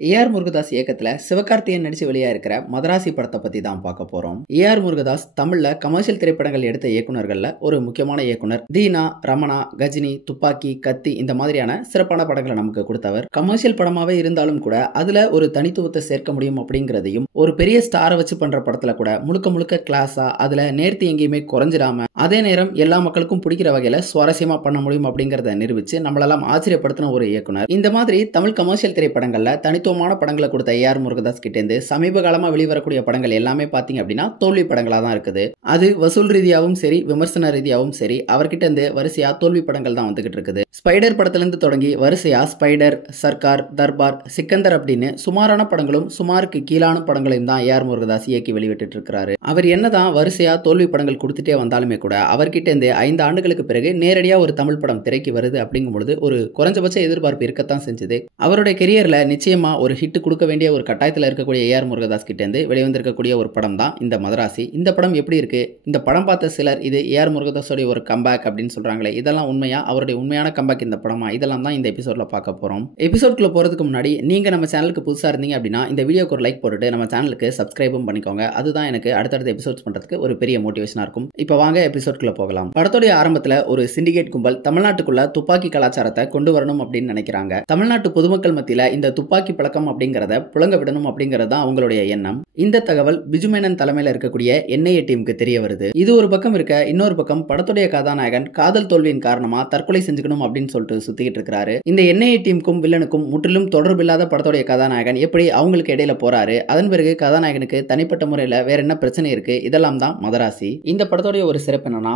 AR Murugadoss இயக்கத்துல சிவகார்த்திகேயன் நடிச்சு வெளியா இருக்கிற மதராசி படத்தை பத்தி தான் பார்க்க போறோம். ஏஆர் முருகதாஸ் தமிழ்ல கமர்ஷியல் திரைப்படங்கள் எடுத்த இயக்குனர்கள்ல ஒரு முக்கியமான இயக்குனர். தீனா, ரமணா, கஜினி, துப்பாக்கி, கத்தி இந்த மாதிரியான சிறப்பான படங்களை நமக்கு கொடுத்தவர். கமர்ஷியல் படமாவே இருந்தாலும் கூட அதுல ஒரு தனித்துவத்தை சேர்க்க முடியும் அப்படிங்கிறதையும், ஒரு பெரிய ஸ்டாரை வச்சு பண்ற படத்துல கூட முழுக்க முழுக்க கிளாஸா, அதுல நேர்த்தி எங்கேயுமே குறைஞ்சிடாம, அதே நேரம் எல்லா மக்களுக்கும் பிடிக்கிற வகையில சுவாரஸ்யமா பண்ண முடியும் அப்படிங்கறத நிரூபிச்சு நம்மளெல்லாம் ஆச்சரியப்படுத்தின ஒரு இயக்குனர். இந்த மாதிரி தமிழ் கமர்ஷியல் திரைப்படங்கள்ல தனித்துவமான படங்களை கொடுத்த ஏஆர் முருகதாஸ் கிட்ட இருந்து சமீப காலமா வெளிவரக்கூடிய படங்கள் எல்லாமே பாத்தீங்க அப்படின்னா தோல்வி படங்களா தான் இருக்குது. அது வசூல் ரீதியாகவும் சரி, விமர்சன ரீதியாகவும் சரி, அவர்கிட்ட இருந்து வரிசையா தோல்வி படங்கள் தான் வந்துகிட்டு இருக்குது. ஸ்பைடர் படத்துல இருந்து தொடங்கி வரிசையா ஸ்பைடர், சர்க்கார், தர்பார், சிக்கந்தர் அப்படின்னு சுமாரான படங்களும் சுமாருக்கு கீழான படங்களையும் தான் ஏஆர் முருகதாஸ் இயக்கி வெளியிட்டு இருக்காரு. அவர் என்னதான் வரிசையா தோல்வி படங்கள் கொடுத்துட்டே வந்தாலுமே கூட அவர்கிட்ட இருந்து 5 ஆண்டுகளுக்கு பிறகு நேரடியா ஒரு தமிழ் படம் திரைக்கு வருது அப்படிங்கும் பொழுது ஒரு குறைஞ்சபட்ச எதிர்பார்ப்பு இருக்கத்தான் செஞ்சது. அவருடைய கெரியர்ல நிச்சயமா ஒரு ஹிட் கொடுக்க வேண்டிய ஒரு கட்டாயத்தில் இருக்கக்கூடிய ஏஆர் முருகதாஸ் கிட்ட இருந்து வெளிவந்திருக்கக்கூடிய ஒரு படம் தான் இந்த மதராசி. இந்த படம் எப்படி இருக்கு? இந்த படம் பார்த்த சிலர் இது ஏஆர் முருகதாஸோடைய ஒரு கம்பேக் அப்படின்னு சொல்றாங்களே, இதெல்லாம் உண்மையா? அவருடைய உண்மையான கம்பேக் இந்த படமா? இதெல்லாம் தான் இந்த எபிசோட்ல பார்க்க போறோம். எபிசோட்குள்ள போறதுக்கு முன்னாடி நீங்க நம்ம சேனலுக்கு புதுசா இருந்தீங்க அப்படின்னா இந்த வீடியோக்கு ஒரு லைக் போட்டுட்டு நம்ம சேனலுக்கு சப்ஸ்கிரைபும் பண்ணிக்கோங்க. அதுதான் எனக்கு அடுத்தடுத்த எபிசோட்ஸ் பண்றதுக்கு ஒரு பெரிய மோட்டிவேஷனா இருக்கும். இப்போ வாங்க எபிசோட்குள்ள போகலாம். படத்தோடைய ஆரம்பத்துல ஒரு சிண்டிகேட் கும்பல் தமிழ்நாட்டுக்குள்ள துப்பாக்கி கலாச்சாரத்தை கொண்டு வரணும் அப்படின்னு நினைக்கிறாங்க. தமிழ்நாட்டு பொதுமக்கள் மத்தியில இந்த துப்பாக்கி பழக்கம் அப்படிங்கறத புழங்க விடணும் அப்படிங்கறது தான் அவங்களுடைய எண்ணம். இந்த தகவல் பிஜு மேனன் தலைமையில இருக்கக்கூடிய என்ஐஏ டீமுக்கு தெரிய வருது. இது ஒரு பக்கம் இருக்க, இன்னொரு பக்கம் படத்துடைய கதாநாயகன் காதல் தோல்வியின் காரணமா தற்கொலை செஞ்சுக்கணும் அப்படின்னு சொல்லிட்டு சுத்திக்கிட்டு இருக்காரு. இந்த என்ஐஏ டீமுக்கும் வில்லனுக்கும் முற்றிலும் தொடர்பு இல்லாத படத்துடைய கதாநாயகன் எப்படி அவங்களுக்கு இடையில போறாரு, அதன் பிறகு கதாநாயகனுக்கு தனிப்பட்ட முறையில வேற என்ன பிரச்சனை இருக்கு, இதெல்லாம் தான் மதராசி. இந்த படத்துடைய ஒரு சிறப்பு என்னன்னா,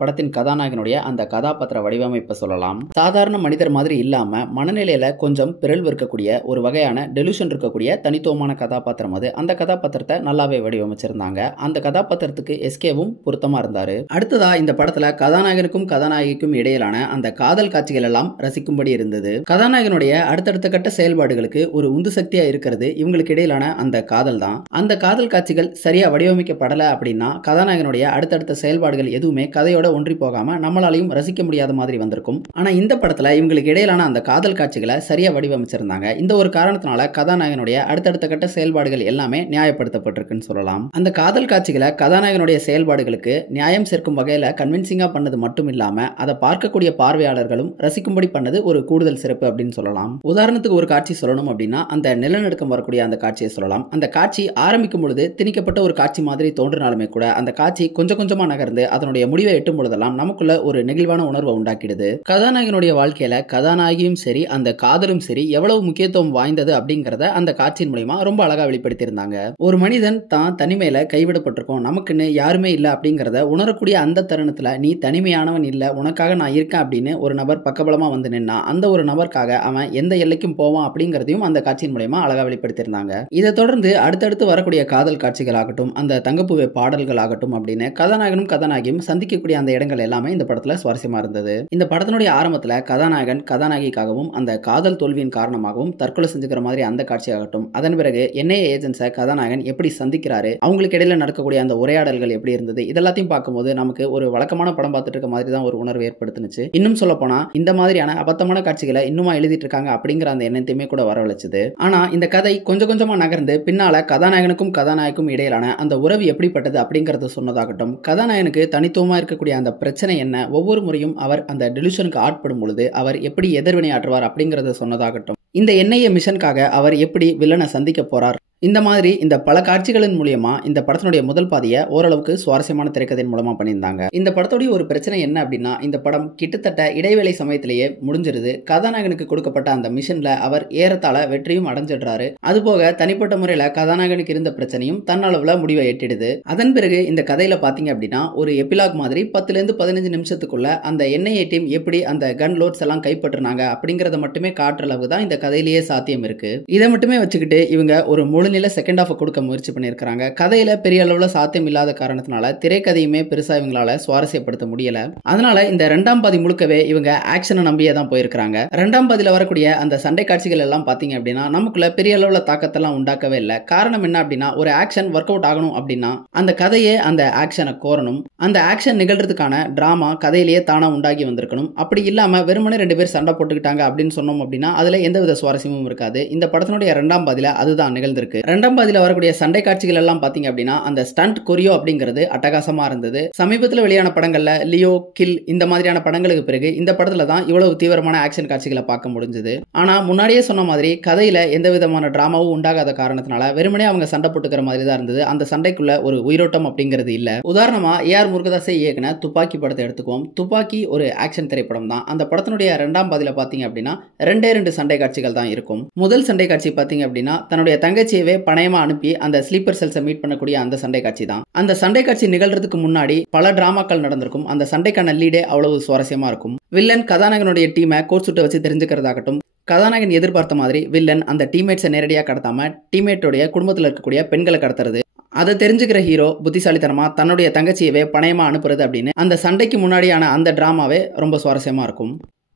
படத்தின் கதாநாயகனுடைய அந்த கதாபாத்திர வடிவமைப்பை சொல்லலாம். சாதாரண மனிதர் மாதிரி இல்லாம மனநிலையில கொஞ்சம் பிறழ்வு இருக்கக்கூடிய ஒரு வகையான டெலூஷன் இருக்கக்கூடிய தனித்துவமான கதாபாத்திரம் அது. அந்த கதாபாத்திரத்தை நல்லாவே வடிவமைச்சிருந்தாங்க. அந்த கதாபாத்திரத்துக்கு எஸ்கேவும் பொருத்தமா இருந்தாரு. அடுத்ததா இந்த படத்துல கதாநாயகனுக்கும் கதாநாயகிக்கும் இடையிலான அந்த காதல் காட்சிகள் எல்லாம் ரசிக்கும்படி இருந்தது. கதாநாயகனுடைய அடுத்தடுத்த கட்ட செயல்பாடுகளுக்கு ஒரு உந்து சக்தியா இருக்கிறது இவங்களுக்கு இடையிலான அந்த காதல் தான். அந்த காதல் காட்சிகள் சரியா வடிவமைக்கப்படல அப்படின்னா கதாநாயகனுடைய அடுத்தடுத்த செயல்பாடுகள் எதுவுமே கதையோட ஒன்றி போகாம நம்மளாலையும் ரசிக்க முடியாத மாதிரி வந்திருக்கும். ஆனா இந்த படத்துல இவங்களுக்கு இடையிலான அந்த காதல் காட்சிகளை சரியா வடிவமைச்சிருந்தாங்க. இந்த ஒரு காரணத்தினால கதாநாயகனுடைய அடுத்தடுத்த கட்ட செயல்பாடுகள் எல்லாமே நியாயப்படுத்தப்பட்டிருக்குன்னு சொல்லலாம். அந்த காதல் காட்சிகளை கதாநாயகனுடைய செயல்பாடுகளுக்கு நியாயம் சேர்க்கும் வகையில கன்வின்சிங்கா பண்ணது மட்டும் இல்லாம அதை பார்க்கக்கூடிய பார்வையாளர்களும் ரசிக்கும்படி பண்ணது ஒரு கூடுதல் சிறப்பு அப்படின்னு சொல்லலாம். உதாரணத்துக்கு ஒரு காட்சி சொல்லணும் அப்படின்னா அந்த நிலநடுக்கம் வரக்கூடிய அந்த காட்சியை சொல்லலாம். அந்த காட்சி ஆரம்பிக்கும் பொழுது திணிக்கப்பட்ட ஒரு காட்சி மாதிரி தோன்றினாலுமே கூட அந்த காட்சி கொஞ்சம் கொஞ்சமா நகர்ந்து அதனுடைய முடிவை எட்டும் பொழுதெல்லாம் நமக்குள்ள ஒரு நெகிழ்வான உணர்வை உண்டாக்கிடுது. கதாநாயகனுடைய வாழ்க்கையில கதாநாயகியும் சரி, அந்த காதலும் சரி எவ்வளவு முக்கியத்துவம் வாய்ந்தது அப்படிங்கறத அந்த காட்சியின் மூலமா ரொம்ப அழகா வெளிப்படுத்தியிருந்தாங்க. ஒரு மனிதன் தான் தனிமையில கைவிடப்பட்டிருக்கோம், நமக்குன்னு யாருமே இல்ல அப்படிங்கறத உணரக்கூடிய அந்த தருணத்துல நீ தனிமையானவன் இல்ல, உனக்காக நான் இருக்கேன் அப்படின்னு ஒரு நபர் பக்கபலமா வந்து நின்னா அந்த ஒரு நபருக்காக அவன் எந்த எல்லைக்கும் போவான் அப்படிங்கறதையும் அந்த காட்சியின் மூலமா அழகா வெளிப்படுத்தியிருந்தாங்க. இதை தொடர்ந்து அடுத்தடுத்து வரக்கூடிய காதல் காட்சிகள் ஆகட்டும், அந்த தங்கப்பூவே பாடல்கள் ஆகட்டும் அப்படின்னு கதாநாயகனும் கதாநாயகியும் சந்திக்கக்கூடிய அந்த இடங்கள் எல்லாமே இந்த படத்துல சுவாரஸ்யமா இருந்தது. இந்த படத்தினுடைய ஆரம்பத்துல கதாநாயகன் கதாநாயகிக்காகவும் அந்த காதல் தோல்வியின் காரணமாகவும் தற்கொலை செஞ்சுக்கிற மாதிரி அந்த காட்சி ஆகட்டும், அதன் பிறகு என்ஐஏ ஏஜென்ட்ஸை கதாநாயகன் எப்படி சந்திக்கிறாரு, அவங்களுக்கு இடையில நடக்கக்கூடிய அந்த உரையாடல்கள் எப்படி இருந்தது, இதெல்லாத்தையும் பார்க்கும்போது நமக்கு ஒரு வழக்கமான படம் பார்த்துட்டு இருக்க மாதிரி தான் ஒரு உணர்வு ஏற்படுத்துனுச்சு. இன்னும் சொல்ல போனா இந்த மாதிரியான அபத்தமான காட்சிகளை இன்னுமா எழுதிட்டு இருக்காங்க அப்படிங்கிற அந்த எண்ணத்தையுமே கூட வரவழைச்சது. ஆனா இந்த கதை கொஞ்சம் கொஞ்சமா நகர்ந்து பின்னால கதாநாயகனுக்கும் கதாநாயகிக்கும் இடையிலான அந்த உறவு எப்படிப்பட்டது அப்படிங்கறத சொன்னதாகட்டும், கதாநாயகனுக்கு தனித்துவமா இருக்கக்கூடிய அந்த பிரச்சனை என்ன, ஒவ்வொரு முறையும் அவர் அந்த டெலியூஷனுக்கு ஆட்படும் பொழுது அவர் எப்படி எதிர்வினை ஆற்றுவார் அப்படிங்கறத சொன்னதாகட்டும், இந்த என்ஐஏ மிஷனுக்காக அவர் எப்படி வில்லனை சந்திக்க போறார், இந்த மாதிரி இந்த பல காட்சிகளின் மூலமா இந்த படத்தினுடைய முதல் பாதியை ஓரளவுக்கு சுவாரஸ்யமான திரைக்கதையின் மூலமா பண்ணியிருந்தாங்க. இந்த படத்தோடைய ஒரு பிரச்சனை என்ன அப்படின்னா, இந்த படம் கிட்டத்தட்ட இடைவேளை சமயத்திலேயே முடிஞ்சிருது. கதாநாயகனுக்கு கொடுக்கப்பட்ட அந்த மிஷன்ல அவர் ஏறத்தாழ வெற்றியும் அடைஞ்சிடுறாரு. அதுபோக தனிப்பட்ட முறையில கதாநாயகனுக்கு இருந்த பிரச்சனையும் தன்னளவுல முடிவை எட்டிடுது. அதன் பிறகு இந்த கதையில பாத்தீங்க அப்படின்னா ஒரு எபிலாக் மாதிரி 10 to 15 நிமிஷத்துக்குள்ள அந்த என்ஐஏ டீம் எப்படி அந்த கன் லோட்ஸ் எல்லாம் கைப்பற்றினாங்க அப்படிங்கறத மட்டுமே காட்டுற அளவுக்கு தான் இந்த கதையிலேயே சாத்தியம் இருக்கு. இதை மட்டுமே வச்சுக்கிட்டு இவங்க ஒரு முழு முழுநில செகண்ட் ஹாஃப் கொடுக்க முயற்சி பண்ணியிருக்காங்க. கதையில பெரிய அளவுல சாத்தியம் இல்லாத காரணத்தினால திரைக்கதையுமே பெருசா இவங்களால சுவாரஸ்யப்படுத்த முடியல. அதனால இந்த 2ஆம் பாதி முழுக்கவே இவங்க ஆக்ஷனை நம்பியே தான் போயிருக்காங்க. 2ஆம் பாதியில வரக்கூடிய அந்த சண்டை காட்சிகள் எல்லாம் பாத்தீங்க அப்படின்னா நமக்குள்ள பெரிய அளவுல தாக்கத்தெல்லாம் உண்டாக்கவே இல்லை. காரணம் என்ன அப்படின்னா, ஒரு ஆக்ஷன் ஒர்க் அவுட் ஆகணும் அப்படின்னா அந்த கதையே அந்த ஆக்ஷனை கோரணும். அந்த ஆக்ஷன் நிகழ்றதுக்கான டிராமா கதையிலேயே தானா உண்டாகி வந்திருக்கணும். அப்படி இல்லாம வெறுமனே 2 பேர் சண்டை போட்டுக்கிட்டாங்க அப்படின்னு சொன்னோம் அப்படின்னா அதுல எந்தவித சுவாரஸ்யமும் இருக்காது. இந்த படத்தினுடைய 2ஆம் பாதியில அதுதான் நிகழ்ந்திருக்கு. 2ஆம் பாதியில வரக்கூடிய சண்டை காட்சிகள் எல்லாம் பாத்தீங்க அப்படின்னா அந்த ஸ்டண்ட் கொரியோ அப்படிங்கிறது அட்டகாசமா இருந்தது. சமீபத்தில் வெளியான படங்கள்ல லியோ, கில் இந்த மாதிரியான படங்களுக்கு பிறகு இந்த படத்துல தான் இவ்வளவு தீவிரமான ஆக்ஷன் காட்சிகளை பார்க்க முடிஞ்சது. ஆனா முன்னாடியே சொன்ன மாதிரி கதையில எந்த விதமான டிராமாவும் உண்டாகாத காரணத்தினால வெறுமனே அவங்க சண்டை போட்டுக்கிற மாதிரி தான் இருந்தது. அந்த சண்டைக்குள்ள ஒரு உயிரோட்டம் அப்படிங்கிறது இல்ல. உதாரணமா ஏஆர் முருகதாஸை இயக்குன துப்பாக்கி படத்தை எடுத்துக்குவோம். துப்பாக்கி ஒரு ஆக்ஷன் திரைப்படம் தான். அந்த படத்தினுடைய 2ஆம் பாதியில பாத்தீங்க அப்படின்னா 2 சண்டை காட்சிகள் தான் இருக்கும். முதல் சண்டை காட்சி பாத்தீங்க அப்படின்னா தன்னுடைய தங்கச்சியவே பணயமா அனுப்பி அந்த ஸ்லீப்பர் செல்ஸை மீட் பண்ணக்கூடிய அந்த சண்டை காட்சி தான். அந்த சண்டை காட்சி நிகழ்றதுக்கு முன்னாடி பல டிராமாக்கள் நடந்திருக்கும். அந்த சண்டைக்கான லீடே அவ்வளவு சுவாரஸ்யமா இருக்கும். வில்லன் கதாநாயகனுடைய டீமை கோட் சுட்ட வச்சு தெரிஞ்சுக்கிறதாகட்டும், கதாநாயகன் எதிர்பார்த்த மாதிரி வில்லன் அந்த டீம்மேட்ஸை நேரடியாக கடத்தாம டீம்மேட்டோடைய குடும்பத்தில் இருக்கக்கூடிய பெண்களை கடத்துறது, அதை தெரிஞ்சுக்கிற ஹீரோ புத்திசாலித்தனமா தன்னுடைய தங்கச்சியவே பணயமா அனுப்புறது அப்படின்னு அந்த சண்டைக்கு முன்னாடியான அந்த டிராமாவே ரொம்ப சுவாரஸ்யமா இருக்கும்.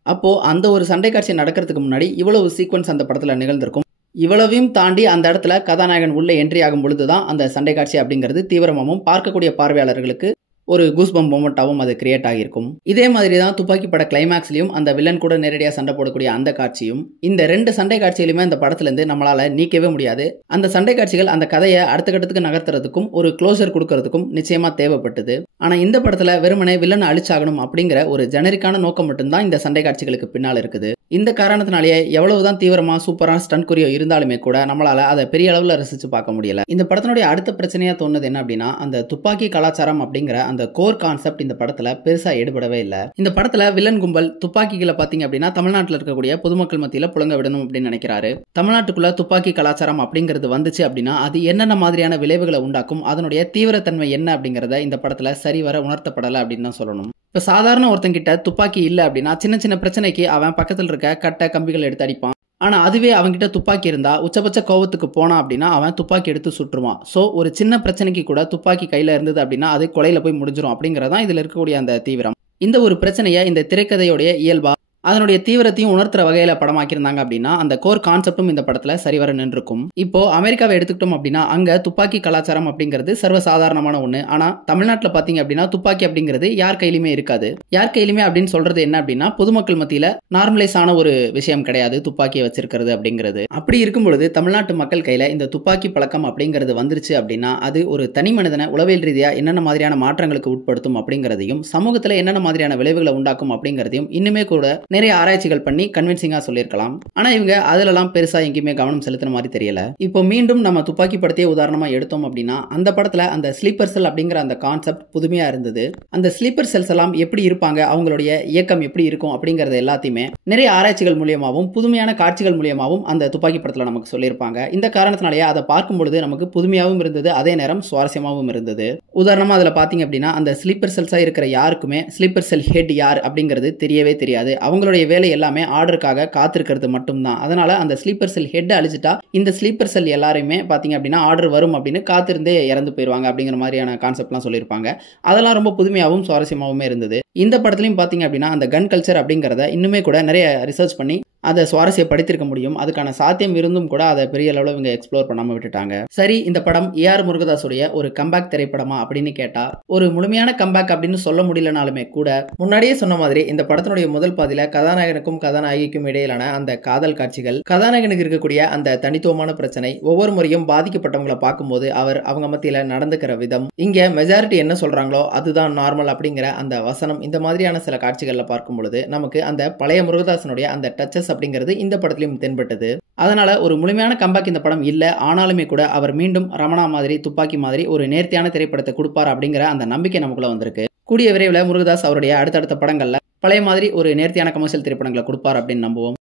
அப்போ அந்த ஒரு சண்டை காட்சி நடக்கிறதுக்கு முன்னாடி இவ்வளவு சீக்வன்ஸ் அந்த படத்துல நிகழ்ந்திருக்கும். இவ்வளவையும் தாண்டி அந்த இடத்துல கதாநாயகன் உள்ள என்ட்ரி ஆகும் பொழுதுதான் அந்த சண்டை காட்சி அப்படிங்கிறது தீவிரமாகவும் பார்க்கக்கூடிய பார்வையாளர்களுக்கு ஒரு கூஸ்பம் மொமெண்டாவும் அது கிரியேட் ஆகியிருக்கும். இதே மாதிரி தான் துப்பாக்கி பட கிளைமேக்ஸ்லயும் அந்த வில்லன் கூட நேரடியாக சண்டை போடக்கூடிய அந்த காட்சியும், இந்த 2 சண்டை காட்சியிலுமே அந்த படத்துல இருந்து நம்மளால நீக்கவே முடியாது. அந்த சண்டை காட்சிகள் அந்த கதையை அடுத்த கட்டத்துக்கு நகர்த்துறதுக்கும் ஒரு க்ளோசர் கொடுக்கறதுக்கும் நிச்சயமா தேவைப்பட்டது. ஆனா இந்த படத்துல வெறுமனே வில்லனை அழிச்சாகணும் அப்படிங்கிற ஒரு ஜெனரிக்கான நோக்கம் மட்டும்தான் இந்த சண்டை காட்சிகளுக்கு பின்னால் இருக்குது. இந்த காரணத்தினாலேயே எவ்வளவுதான் தீவிரமா சூப்பரான ஸ்டண்ட் கொரியோ இருந்தாலுமே கூட நம்மளால அதை பெரிய அளவுல ரசிச்சு பார்க்க முடியல. இந்த படத்தினுடைய அடுத்த பிரச்சனையா தோணுது என்ன அப்படின்னா, அந்த துப்பாக்கி கலாச்சாரம் அப்படிங்கிற அந்த கோர் கான்செப்ட் இந்த படத்துல பெருசா எடுபடவே இல்லை. இந்த படத்துல வில்லன் கும்பல் துப்பாக்கிகளை பாத்தீங்க அப்படின்னா தமிழ்நாட்டில் இருக்கக்கூடிய பொதுமக்கள் மத்தியில புழங்க விடணும் அப்படின்னு நினைக்கிறாரு. தமிழ்நாட்டுக்குள்ள துப்பாக்கி கலாச்சாரம் அப்படிங்கிறது வந்துச்சு அப்படின்னா அது என்னென்ன மாதிரியான விளைவுகளை உண்டாக்கும், அதனுடைய தீவிரத்தன்மை என்ன அப்படிங்கறத இந்த படத்துல சரிவர உணர்த்தப்படலை அப்படின்னு தான் சொல்லணும். இப்ப சாதாரண ஒருத்தங்கிட்ட துப்பாக்கி இல்லை அப்படின்னா சின்ன சின்ன பிரச்சனைக்கு அவன் பக்கத்தில் இருக்க கட்டை கம்பிகள் எடுத்து அடிப்பான். ஆனா அதுவே அவன்கிட்ட துப்பாக்கி இருந்தா உச்சபட்ச கோவத்துக்கு போனா அப்படின்னா அவன் துப்பாக்கி எடுத்து சுட்டுருவான். சோ ஒரு சின்ன பிரச்சனைக்கு கூட துப்பாக்கி கையில இருந்தது அப்படின்னா அது கொலையில போய் முடிஞ்சிடும் அப்படிங்கறதான் இதுல இருக்கக்கூடிய அந்த தீவிரம். இந்த ஒரு பிரச்சனையை இந்த திரைக்கதையோடைய இயல்பா அதனுடைய தீவிரத்தையும் உணர்த்துற வகையில படமாக்கியிருந்தாங்க அப்படின்னா அந்த கோர் கான்செப்டும் இந்த படத்துல சரிவர நின்றுக்கும். இப்போ அமெரிக்காவை எடுத்துக்கிட்டோம் அப்படின்னா அங்க துப்பாக்கி கலாச்சாரம் அப்படிங்கிறது சர்வசாதாரணமான ஒண்ணு. ஆனா தமிழ்நாட்டுல பாத்தீங்க அப்படின்னா துப்பாக்கி அப்படிங்கிறது யார் கையிலுமே இருக்காது. யார் கையிலுமே அப்படின்னு சொல்றது என்ன அப்படின்னா பொதுமக்கள் மத்தியில நார்மலைஸ் ஆன ஒரு விஷயம் கிடையாது துப்பாக்கியை வச்சிருக்கிறது அப்படிங்கிறது. அப்படி இருக்கும் பொழுது தமிழ்நாட்டு மக்கள் கையில இந்த துப்பாக்கி பழக்கம் அப்படிங்கிறது வந்துருச்சு அப்படின்னா அது ஒரு தனி மனிதனை உளவியல் ரீதியா என்னென்ன மாதிரியான மாற்றங்களுக்கு உட்படுத்தும் அப்படிங்கிறதையும் சமூகத்துல என்னென்ன மாதிரியான விளைவுகளை உண்டாக்கும் அப்படிங்கிறதையும் இன்னுமே கூட நிறைய ஆராய்ச்சிகள் பண்ணி கன்வின்சிங்கா சொல்லியிருக்கலாம். ஆனா இவங்க அதுலலாம் பெருசா எங்கேயுமே கவனம் செலுத்தின மாதிரி தெரியல. இப்போ மீண்டும் நம்ம துப்பாக்கி படத்தையே உதாரணமா எடுத்தோம் அப்படின்னா அந்த படத்துல அந்த ஸ்லீப்பர் செல் அப்படிங்கிற அந்த கான்செப்ட் புதுமையா இருந்தது. அந்த ஸ்லீப்பர் செல்ஸ் எல்லாம் எப்படி இருப்பாங்க, அவங்களுடைய இயக்கம் எப்படி இருக்கும் அப்படிங்கறது எல்லாத்தையுமே நிறைய ஆராய்ச்சிகள் மூலியமாவும் புதுமையான காட்சிகள் மூலியமாவும் அந்த துப்பாக்கி படத்துல நமக்கு சொல்லியிருப்பாங்க. இந்த காரணத்தினாலேயே அதை பார்க்கும் பொழுது நமக்கு புதுமையாகவும் இருந்தது, அதே நேரம் சுவாரஸ்யமாகவும் இருந்தது. உதாரணமா அதுல பாத்தீங்க அப்படின்னா அந்த ஸ்லீப்பர் செல்ஸா இருக்கிற யாருக்குமே ஸ்லீப்பர் செல் ஹெட் யார் அப்படிங்கிறது தெரியவே தெரியாது. அவங்களுடைய வேலை எல்லாமே ஆர்டருக்காக காத்திருக்கிறது மட்டும்தான். அதனால அந்த ஸ்லீப்பர் செல் ஹெட் அழிச்சிட்டா இந்த ஸ்லீப்பர் செல் எல்லாருமே பாத்தீங்க அப்படின்னா ஆர்டர் வரும் அப்படின்னு காத்திருந்தே இறந்து போயிருவாங்க அப்படிங்கிற மாதிரியான கான்செப்ட்லாம் சொல்லியிருப்பாங்க. அதெல்லாம் ரொம்ப புதுமையாகவும் சுவாரஸ்யமாகவும் இருந்தது. இந்த படத்துலையும் பாத்தீங்க அப்படின்னா அந்த கன் கல்ச்சர் அப்படிங்கிறத இன்னுமே கூட நிறைய ரிசர்ச் பண்ணி அதை சுவாரஸ்யப்படுத்திருக்க முடியும். அதுக்கான சாத்தியம் இருந்தும் கூட அதை பெரிய அளவில் இவங்க எக்ஸ்ப்ளோர் பண்ணாம விட்டுட்டாங்க. சரி, இந்த படம் ஏஆர் முருகதாஸுடைய ஒரு கம்பேக் திரைப்படமா அப்படின்னு கேட்டா ஒரு முழுமையான கம்பேக் அப்படின்னு சொல்ல முடியலனாலுமே கூட முன்னாடியே சொன்ன மாதிரி இந்த படத்தினுடைய முதல் பாதியில கதாநாயகனுக்கும் கதாநாயகிக்கும் இடையிலான அந்த காதல் காட்சிகள், கதாநாயகனுக்கு இருக்கக்கூடிய அந்த தனித்துவமான பிரச்சனை, ஒவ்வொரு முறையும் பாதிக்கப்பட்டவங்களை பார்க்கும்போது அவங்க மத்தியில நடந்துக்கிற விதம், இங்க மெஜாரிட்டி என்ன சொல்றாங்களோ அதுதான் நார்மல் அப்படிங்கிற அந்த வசனம், இந்த மாதிரியான சில காட்சிகள்ல பார்க்கும் பொழுது நமக்கு அந்த பழைய முருகதாசனுடைய அந்த டச்சஸ் அப்படிங்கிறது இந்த படத்திலும் தென்பட்டது. அதனால ஒரு முழுமையான கம்பேக் இந்த படம் இல்ல. ஆனாலுமே கூட அவர் மீண்டும் ரமணா மாதிரி துப்பாக்கி மாதிரி ஒரு நேர்த்தியான திரைப்படத்தை கொடுப்பார் அப்படிங்கிற அந்த நம்பிக்கை நமக்குள்ள வந்திருக்கு. கூடிய விரைவில் முருகதாஸ் அவருடைய அடுத்தடுத்த படங்கள்ல பழைய மாதிரி ஒரு நேர்த்தியான கமர்ஷியல் திரைப்படங்களை கொடுப்பார் அப்படின்னு நம்புவோம்.